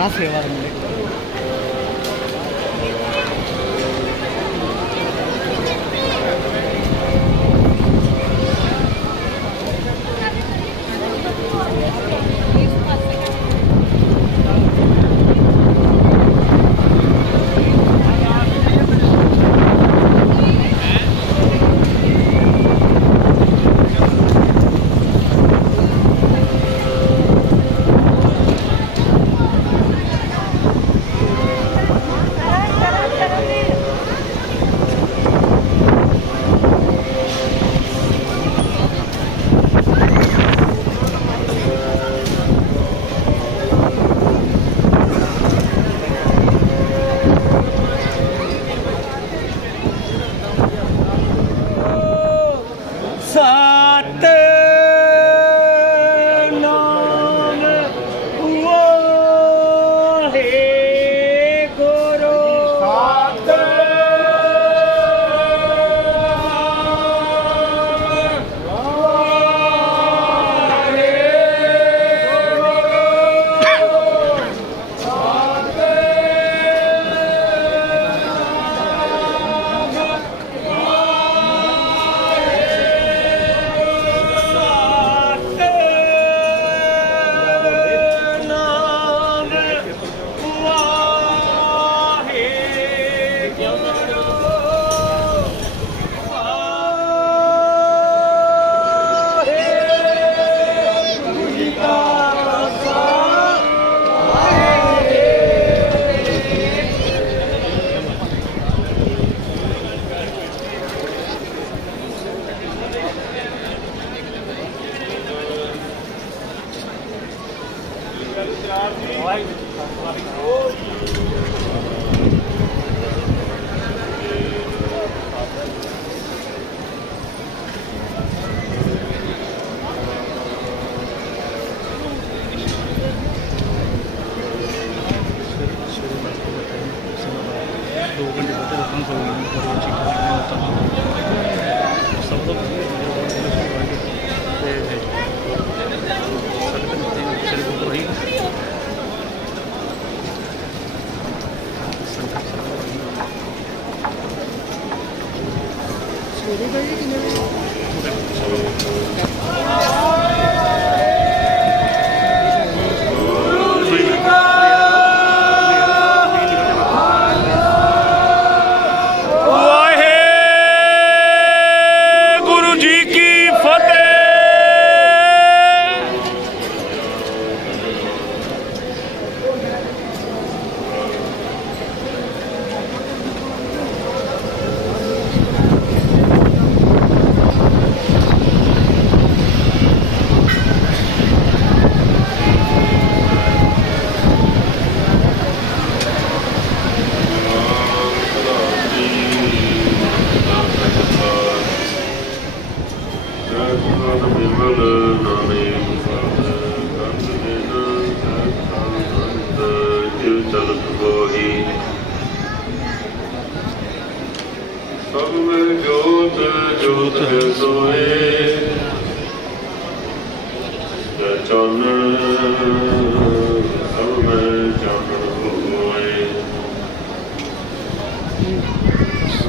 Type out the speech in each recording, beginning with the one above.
拿铁吧，ਵਾਹਿਗੁਰੂ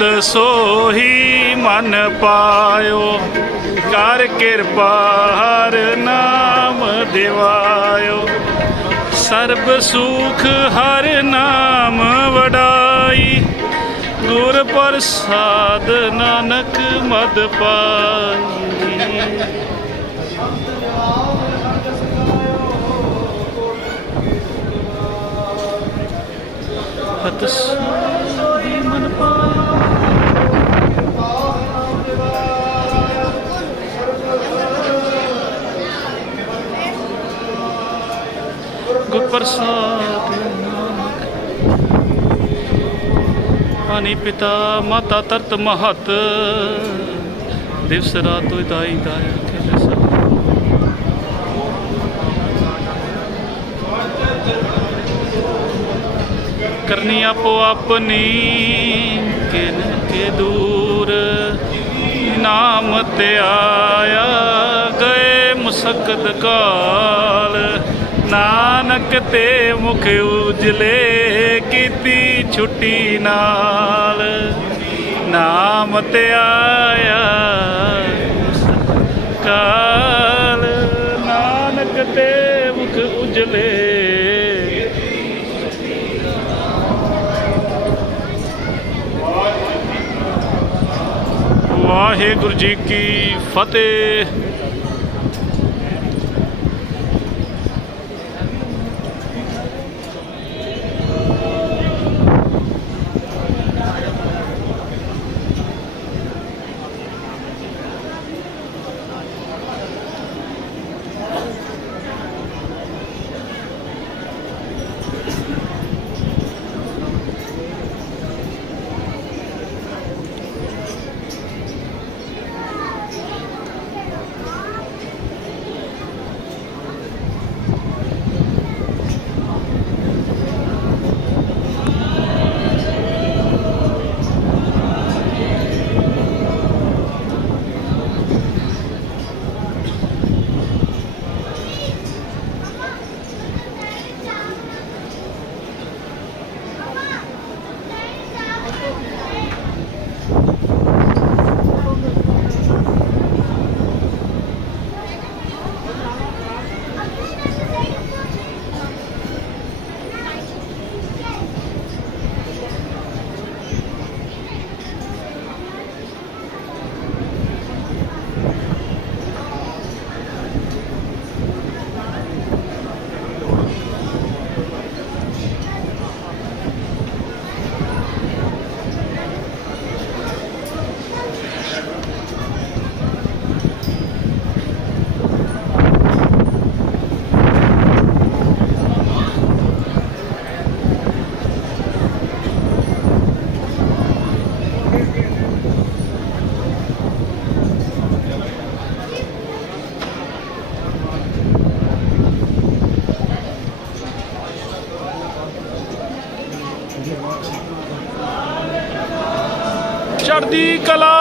ਚਾਹਤ ਸੋਹੀ ਮਨ ਪਾਇਓ, ਕਰ ਕਿਰਪਾ ਹਰ ਨਾਮ ਦਿਵਾਇਓ। ਸਰਬ ਸੁਖ ਹਰ ਨਾਮ ਵਡਾਈ, ਗੁਰ ਪ੍ਰਸਾਦ ਨਾਨਕ ਮਦ ਪਾਈ। ਹਤ ਸੋਹੀ ਪ੍ਰਸਾਦ ਨਾਨਕ ਪਾਣੀ ਪਿਤਾ, ਮਾਤਾ ਤਰਤ ਮਹਤ। ਦਿਵਸ ਰਾਤ ਹੋਇ ਦਾਈ ਦਾਇਆ ਕੇ ਕਰਨੀ ਆਪੋ ਆਪਣੀ, ਕਿਨ ਕੇ ਦੂਰ। ਨਾਮ ਤੇ ਆਇਆ ਗਏ ਮੁਸਕਦ ਕਾਲ। ਨਾਨਕ ਤੇ ਮੁਖ ਉਜਲੇ ਕੀਤੀ ਛੁੱਟੀ ਨਾਲ। ਨਾਮ ਤੇ ਆਇਆ ਕਾਲ। ਨਾਨਕ ਤੇ ਮੁਖ ਉਜਲੇ। ਵਾਹਿਗੁਰੂ ਜੀ ਕੀ ਫਤਿਹ। Nikola